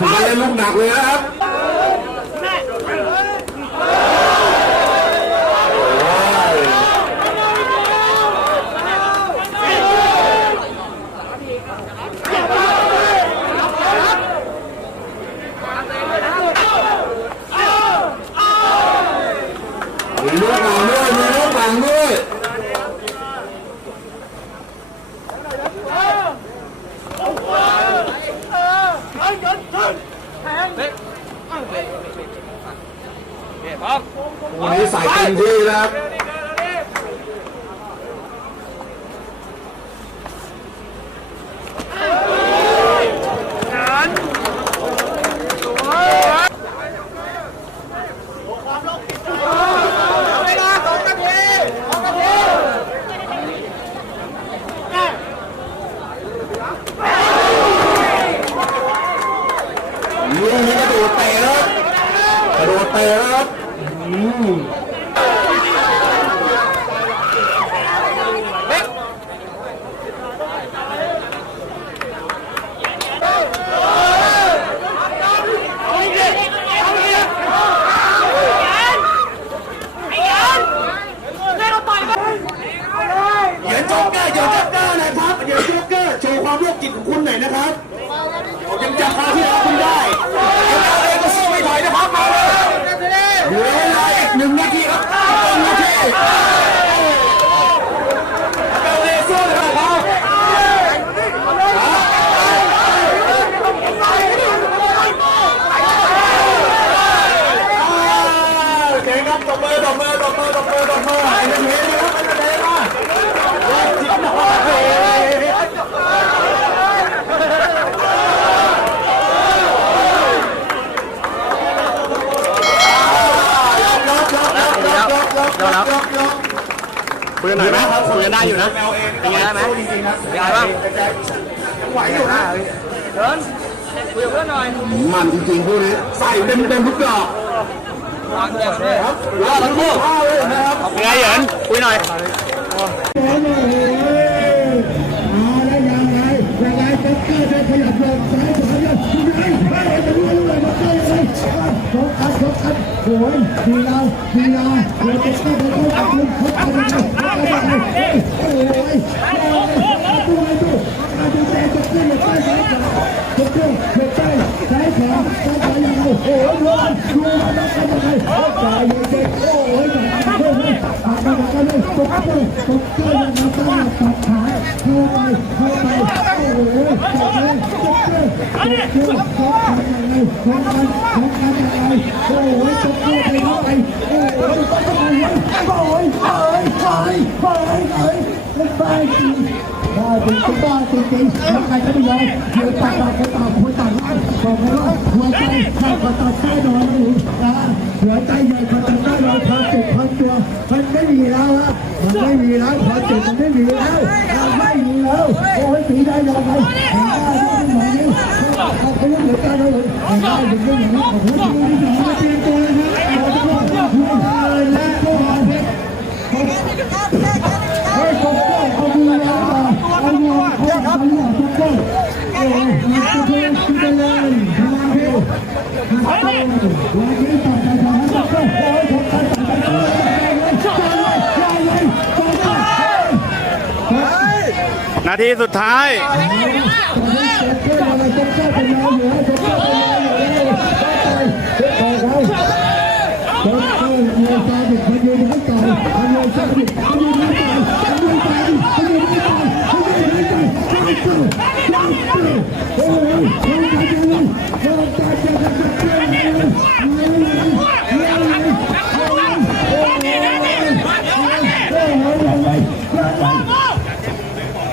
ถึงจะเล่นลูกหนักเลยนะครับมีลูกหนังด้วยมีลูกหนังด้วย วันนี้ใส่เต็มที่แล้วครับ ลูกนี้กระโดดเตะแล้วกระโดดเตะแล้วครับอืม เหยียนโจ๊กเกอร์เหยียนโจ๊กเกอร์นะครับเหยียนโจ๊กเกอร์โชว์ความโรคจิตของคุณหน่อยนะครับยังจับคราวที่แล้วคุณได้เอ็มเอก็สู้ไม่ถอยนะครับมาเลยเหลือเวลาอีกหนึ่งนาทีครับหนึ่งนาทีเอ็มเอสู้เลยนะครับโอเคครับตบมือตบมือตบมือตบมือตบมือเอ็มเอนะครับเอ็มเอมาโรคจิตหน่อย คุยกันหน่อยไหมคุยกันได้อยู่นะเป็นไงได้ไหมเป็นไงบ้างไหวอยู่นะเดินคุยกับเพื่อนหน่อยมันจริงๆพวกนี้ใส่เต็มเต็มๆทุกดอกวางเต็มเลยครับรอทั้งคู่ข้าวเลยนะครับเป็นไงเหยินคุยหน่อย โอ้ยดีเราดีเราเดี๋ยวจะเข้าไปเข้าไปเข้าไปเข้าไปเข้าไปโอ้ยดูดูดูแต่จะขึ้นไปซ้ายขวาจะขึ้นไปซ้ายขวาซ้ายขวาย่างไรโอ้ยดูดูมันต้องไปยังไงโอ้ยใจเย็นๆโอ้ยใจเย็นๆอะมากันเลยตบเลยตบเลยอย่างนั้นต้องตัดขาเข้าไปเข้าไปโอ้ยตบเลยตบเลยตบเลยตบยังไงตบกันตบกันไงโอ้ยตบเลยไปเข้าไปโอ้ยตบกันยังไงโอ้ยไปไปไปไปไปจริงบ้าจริงบ้าจริงจริงแล้วใครจะไม่ยอมเดี๋ยวตัดต่างคนต่างคนต่างไล่บอกเลยว่าหัวใจข้าก็ตัดใต้นอนอยู่นะหัวใจใหญ่ก็ตัดใต้นอนความเจ็บความตัวมันไม่มีแล้วฮะมันไม่มีแล้วความเจ็บมันไม่มีแล้วมันไม่มีแล้วโอ้ยสีได้ยังไงเห็นได้ที่เป็นหม อาวุธเหลือการเอาเลยได้ถึงเรื่องนี้ขอบคุณที่ที่มาเตรียมตัวเนะขอบคุณที่ดูเลยนะผู้หาเพชรเฮ้ยกบก้อเอามือแล้เอามือเอาครับมือกบก้อยโอ้ยมาเตยมตัวเลยมาเพชรเพชนนี่อไปต่อไปต่นาทีสุดท้าย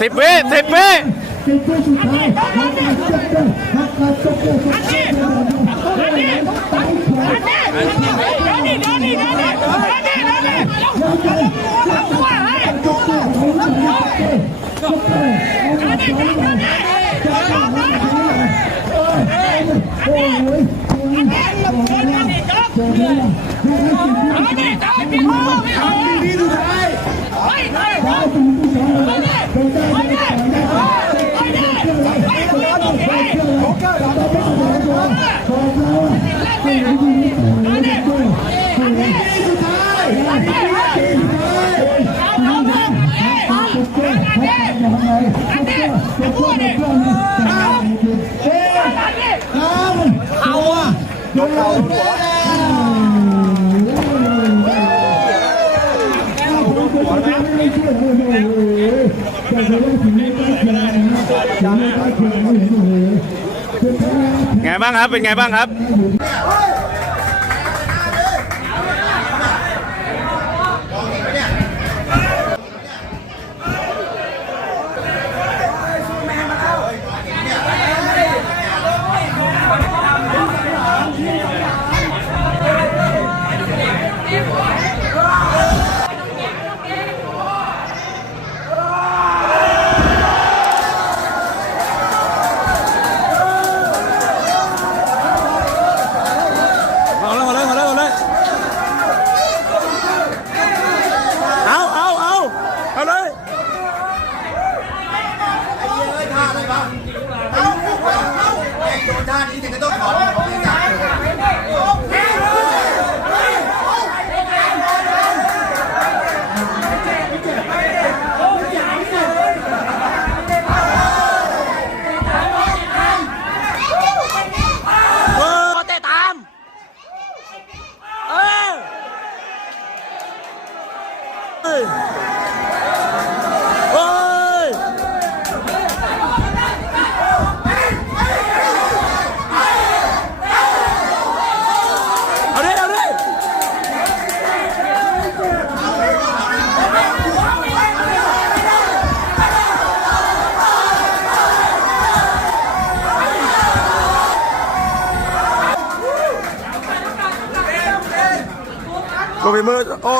สิบวิสิบวิสิบวิสุดท้ายหักขาจบเลยหักขาจบเลยหักขาจบเลยอันนี้ เอาอะลงเราหัวนะ แต่เรื่องถึงไม่ได้เพียงนะถึงไม่ได้เพียงไม่เห็นโอ้โหเป็นพลังไงบ้างครับ เป็นไงบ้างครับ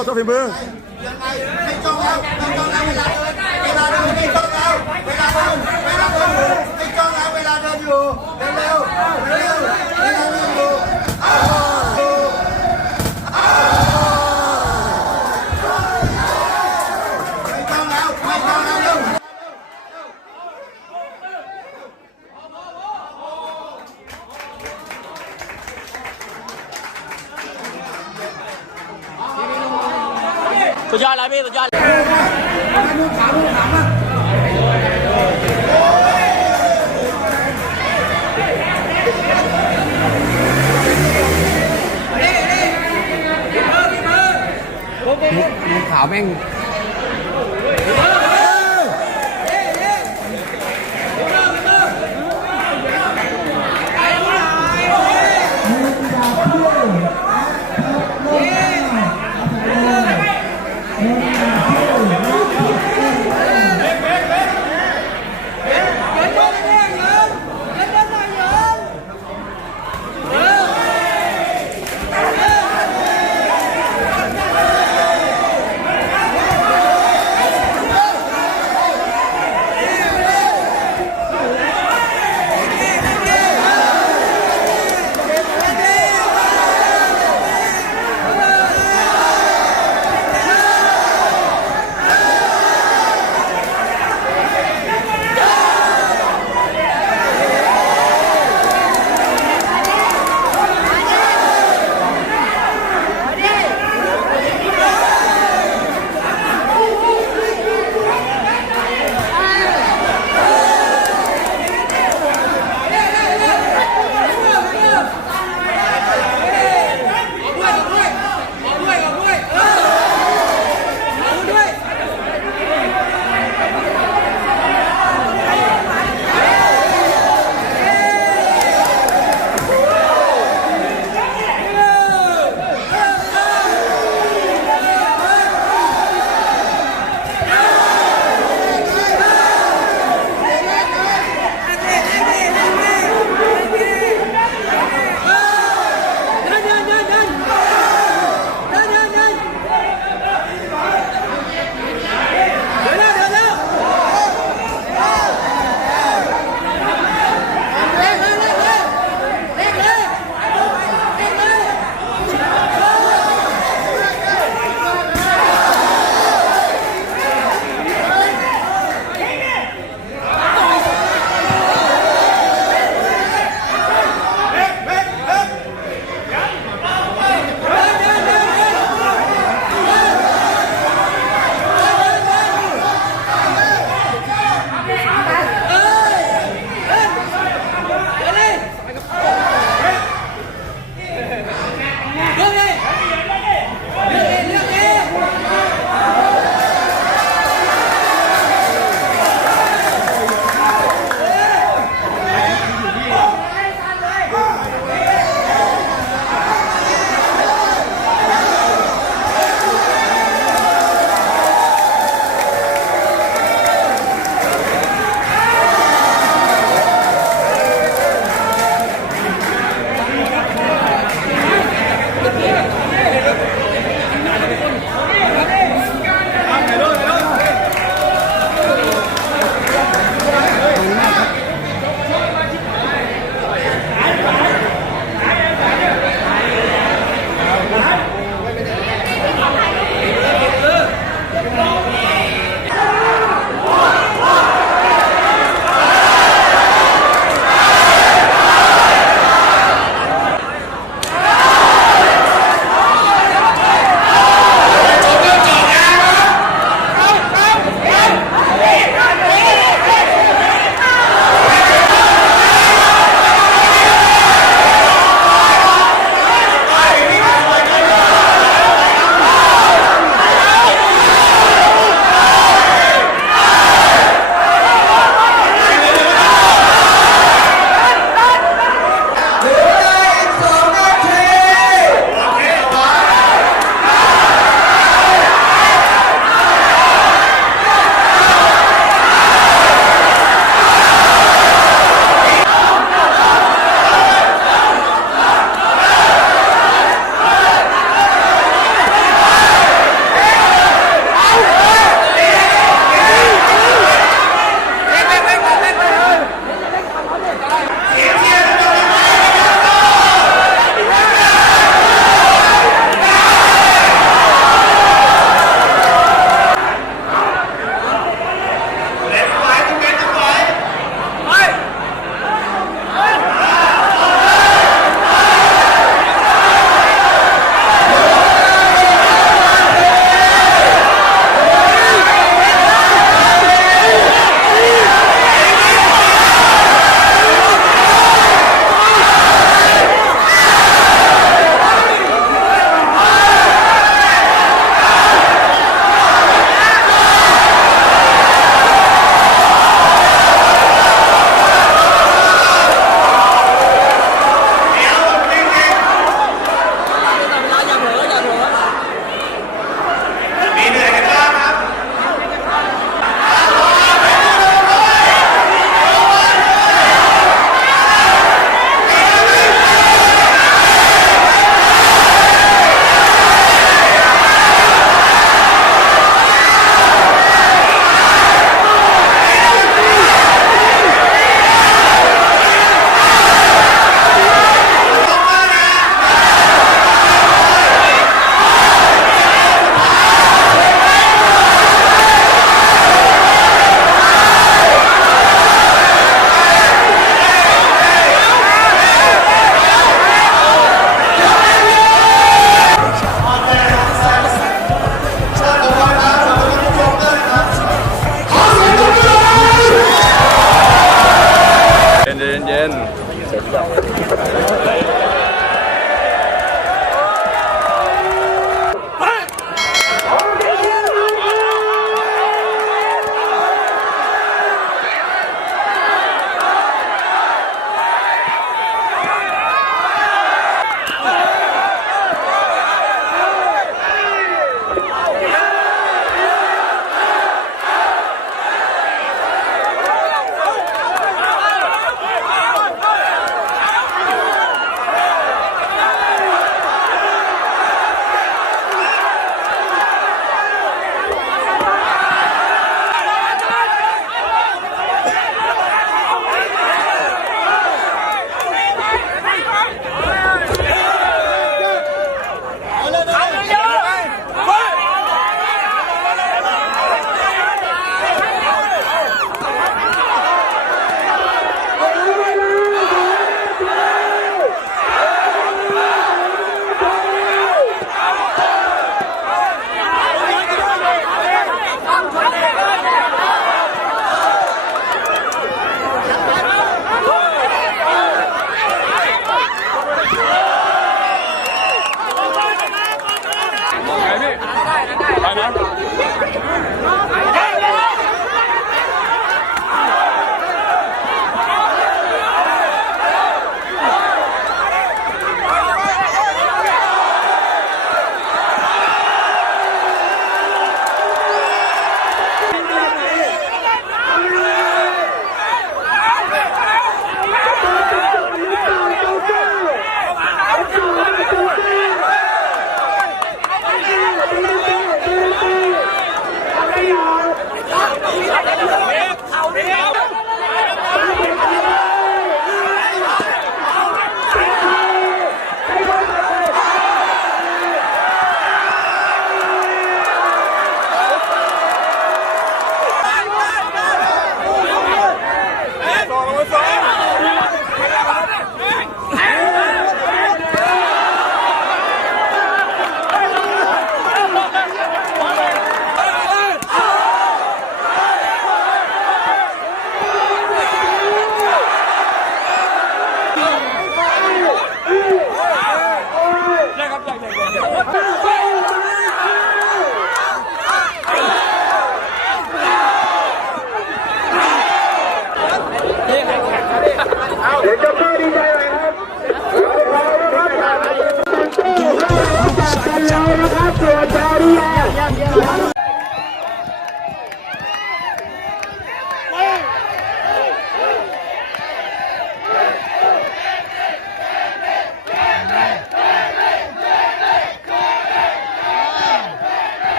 โอ้โชว์ฝีมือไม่จ้องแล้วไม่จ้องแล้วเวลาเดินเวลาเดินไม่จ้องแล้วเวลาเดิน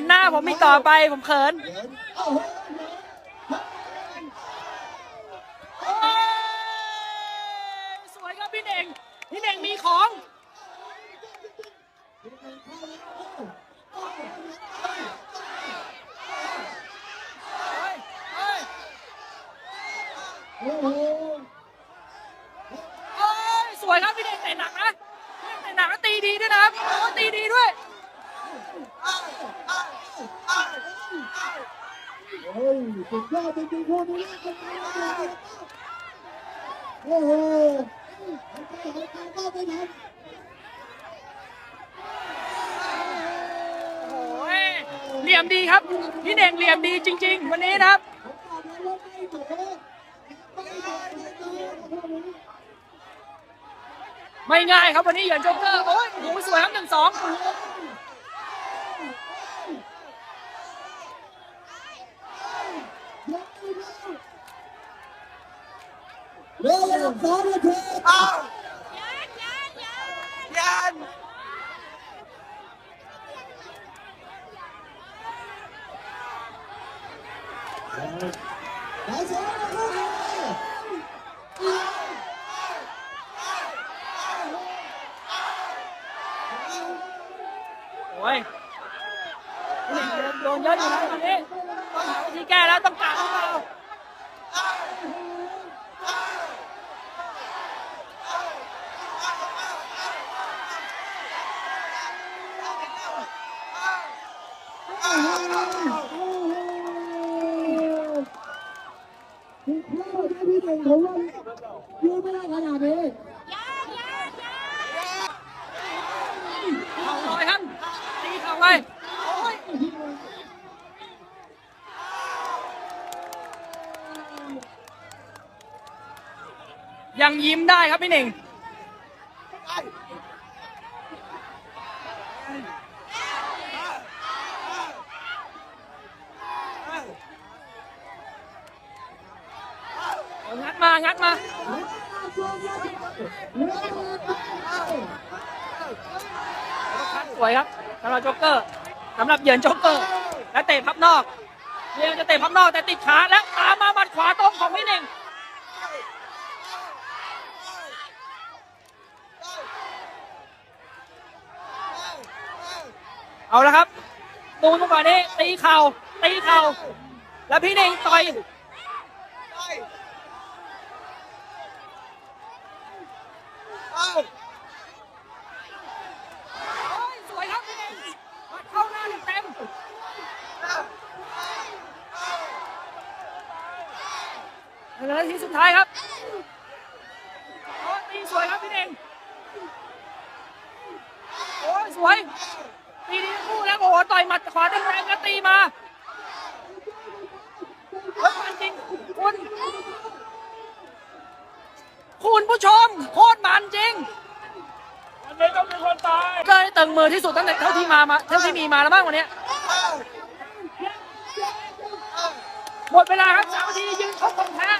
นหน้าผมอีกต่อไปผมเขิน โอ้ยสวยครับพี่เน่ง พี่เน่งมีของ โอ้โห โอ้ยสวยครับพี่เน่งเตะหนักนะเตะหนักแล้วตีดีด้วยนะครับโอ้ยตีดีด้วย เฮ้ยสุดยอดจริงๆคู่นี้โอ้โหหายใจหายใจก็ไม่ทัน โอ้ยเหลี่ยมดีครับ พี่เน่งเหลี่ยมดีจริง ๆ วันนี้นะครับ ไม่ง่ายครับวันนี้เหยินโจ๊กเกอร์โอ้ยโหสวยครับหนึ่งสอง เร็วเร็วสองนาที ยัน สายสองนะครับ โอ้ยพี่เน่งโดนเยอะอยู่นะตอนนี้ต้องหาวิธีแก้แล้วต้องการหรือเปล่า ถึงข้าวนะพี่หนึ่งผมว่ายืนไม่ได้ขนาดนี้ เข่าลอยครับตีเข่าเลยโอ้ยยังยิ้ม ได้ครับพี่หนึ่งงัดมา งัดมา สวยครับสำหรับโจ๊กเกอร์สำหรับเหยินโจ๊กเกอร์ และเตะพับนอกเรียงจะเตะพับนอกแต่ติดขาแล้วตามมาหมัดขวาตรงของพี่หนึ่ง เอาละครับดูจังหวะนี้ตีเข่าตีเข่าแล้วพี่หนึ่งต่อยโอ้ยสวยครับพี่หนึ่งมัดเข้าหน้าเต็มๆในนาทีสุดท้ายครับโอ้ยตีสวยครับพี่หนึ่งโอ้ยสวย ตีดีทั้งคู่แล้วโอ้โหต่อยหมัดขวาแรงๆแล้วตีมาเฮ้ยมันจริงคุณคุณผู้ชมโคตรมันจริงวันนี้ต้องมีคนตายก็ตึงมือที่สุดตั้งแต่เท่าที่มามาเท่าที่มีมาแล้วบ้างวันเนี้ยหมดเวลาครับสามนาทียืนชกตรงแท้